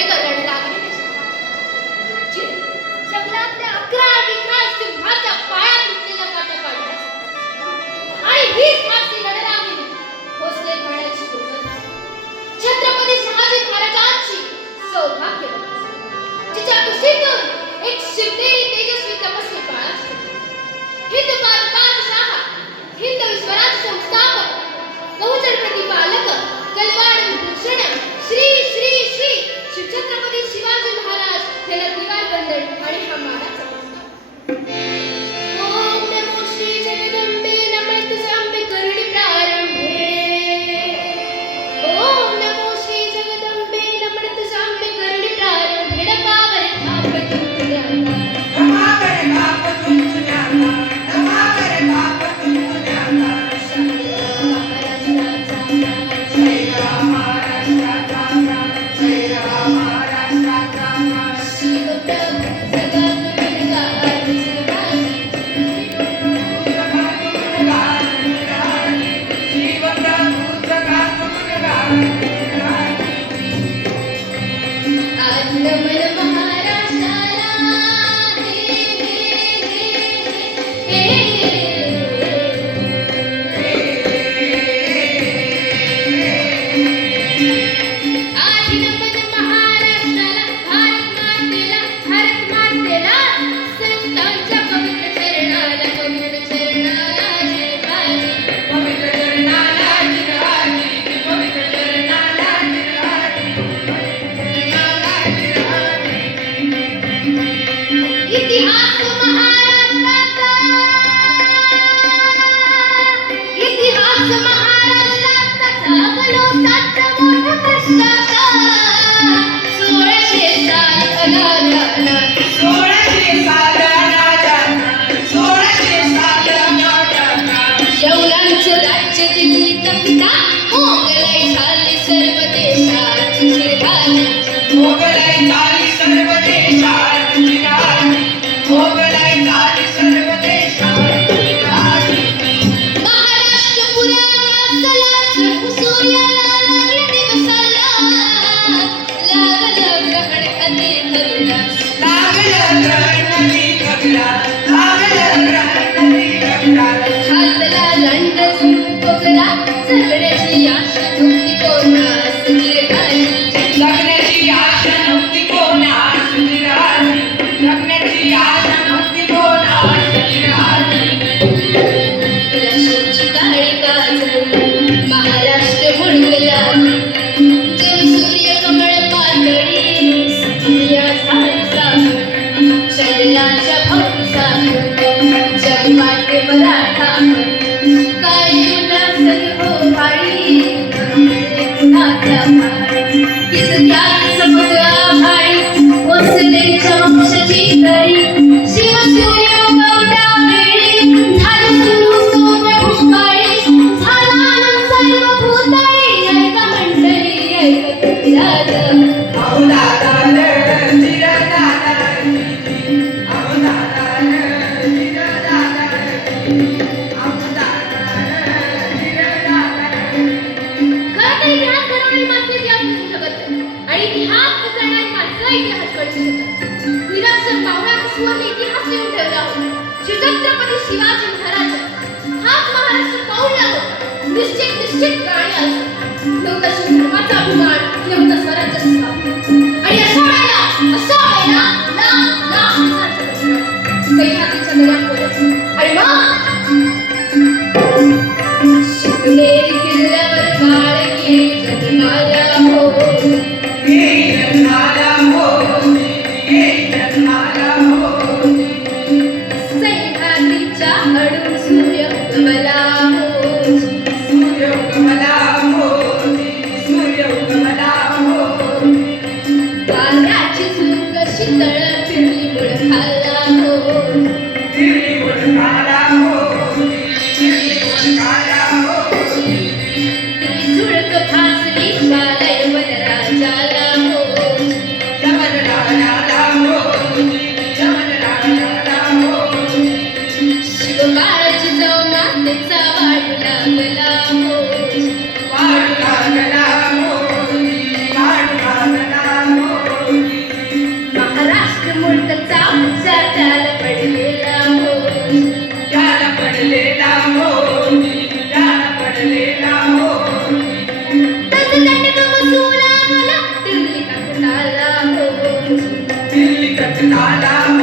एक रण लागले जे जंगलातल्या 11 सिंहाच्या पायात तुटलेल्या काट्या काढण्यास आणि हीच फारसी लढ लागली भोसले घाण्याची गोगल छत्रपती शहाजी महाराजांची सौभाग्य तिच्या कुशीतून एक शिवनेरी तेजस्वी तपस्वी काळाची हिंद पादुकाशाह हिंद विश्वराज संस्थापक बहुजन प्रतिपालक कलवार भूषण श्री श्री श्री शिवछत्रपती शिवाजी महाराज यांना दिवार वंदन आणि हा मानाचा ओम नमो श्री जगदंबे नमः तुझांबे करुणी प्रारंभे ओम नमो श्री जगदंबे नमः तुझांबे करुणी प्रारंभे डबावर थाप तुझ्या नमाकर बाप तुझ्या नमाकर बाप तुझ्या छत्रपती शिवाजी महाराज हाच महाराष्ट्र पाऊलला होता निश्चित गाणी नव्हता धर्माचा अभिमान नव्हता स्वराज्याचा स्थापना आणि अशा वेळेला सह्याद्रीच्या दऱ्यात आणि मग शिवनेरी किल्ल्यावर बाळगी जन्माला हो जन्माला हो जन्माला हो सह्याद्रीच्या अडून सूर्य उगवला हो सूर्य उगवला हो सूर्य उगवला हो झाला